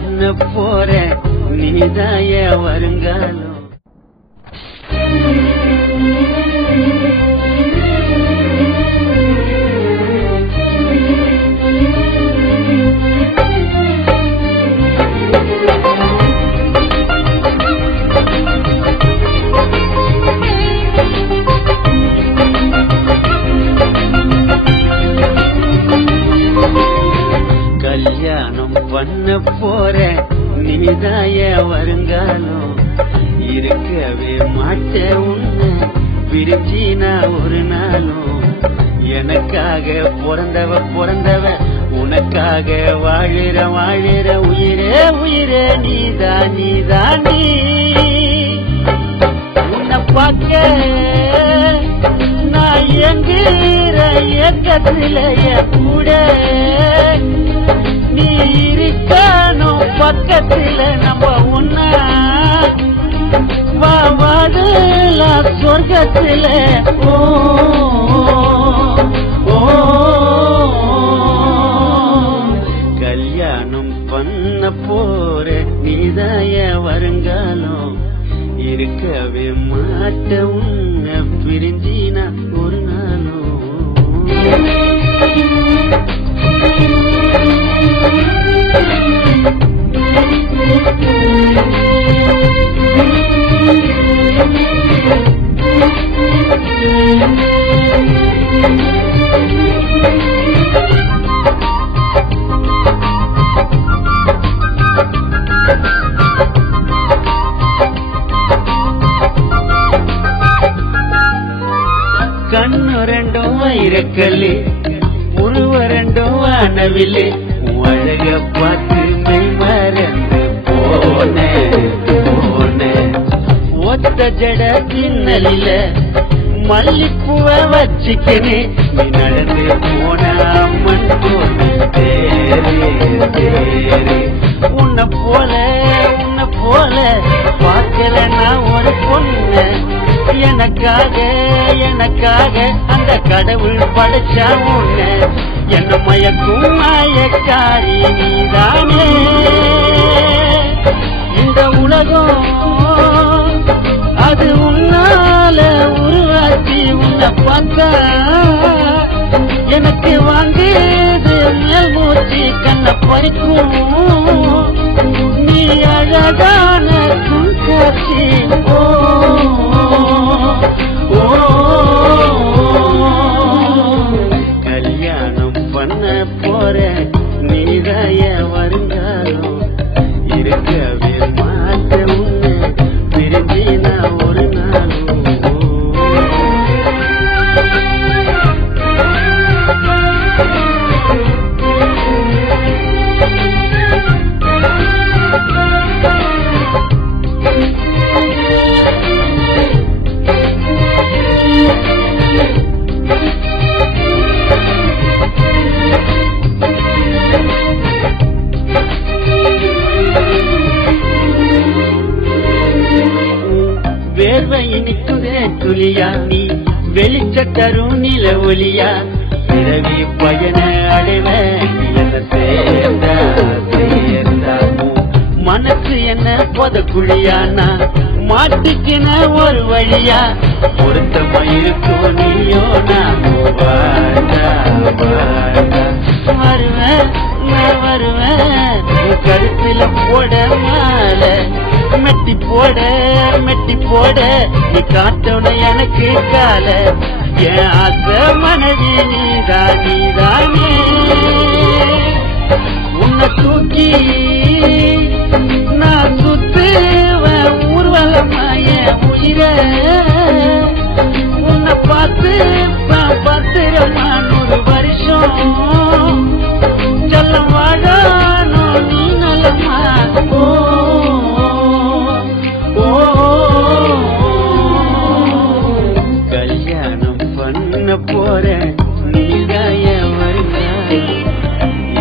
பண்ண போற நீதாய வருங்காலம். கல்யாணம் பண்ண போற நீதாய வருங்காலம். இருக்கவே மாட்டேன் உன்னை பிரிஞ்சினா ஒரு நாளும். எனக்காக பிறந்தவ உனக்காக வாழிற உயிரே உயிரே நீதான் நீ. உன்னை பார்க்க நான் எங்கிற ஏக்கத்தில கூட நீ இருக்கணும் பக்கத்துல. நம்ம உன்ன வாழலாம் சொர்க்கத்துல. ஓ கல்யாணம் பண்ண போற நீதாய வருங்காலம். இருக்கவே மாட்ட உன்னை பிரிஞ்சினா ஒரு நாளும். கண்ணு ரெண்டும் வைரக்கல்லு உருவ ரெண்டும் வானவில்லை. அழக பார்த்து மெய் மறந்து போன ஒத்த ஜட பின்னலில மல்லிப்பூவ வச்சுக்கனே. நீ நடந்து போன மண் உன்னை போல பார்க்கல நான் ஒரு பொண்ணு. எனக்காக அந்த கடவுள் படைச்சா உன்னை. என்ன மயக்கும் மாயக்காரி நீதானே. இந்த உலகம் அது உன்னால உருவாக்கி உன்னை பார்த்தா எனக்கு வாங்குது மேல் மூச்சு கண்ணை பறிக்கும். நீ அழகான காட்சி. கல்யாணம் பண்ண போற நீதாய வருங்காலம். இருக்கவே மாட்ட உன்னை பிரிஞ்சினா ஒரு நாளும். வேர்வை இனிக்குதே துளியா நீ வெளிச்சத்தரும் நில ஒளியா. பிறவி பயண அடைவ சேர்ந்தா மனசு என்ன பொதக்குழியானா மாட்டுக்கின ஒரு வழியா. பொருத்தமா இருக்கும் நீயோ நாமோ வருவேன் நான் வருவேன். கருத்துல போட மால மெட்டி போட நீ காட்டணும் எனக்கு கால. என் ஆசை மனைவி நீதானே. உன்னை தூக்கி நான் சுத்துவேன் ஊர்வலமாய உயிர. உன்னை பார்த்து 100 வருஷம் செல்லம் வாழணும் நீ நலமா. கல்யாணம் பண்ண போற நீதாய வருங்காலம்.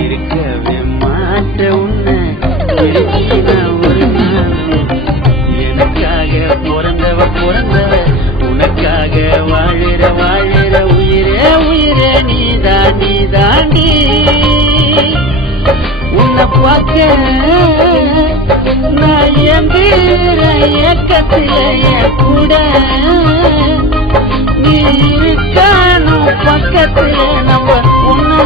இருக்கவே மாட்ட உன்னை பிரிஞ்சினா ஒரு நாளும். எனக்காக பிறந்தவ உனக்காக வாழிற உயிரே உயிரே நீதான் நீ. உன்னை பார்க்க நான் எந்திர ஏக்கத்தில என் கூட நீ இருக்கானும் பக்கத்துல நம்ம ஒன்னா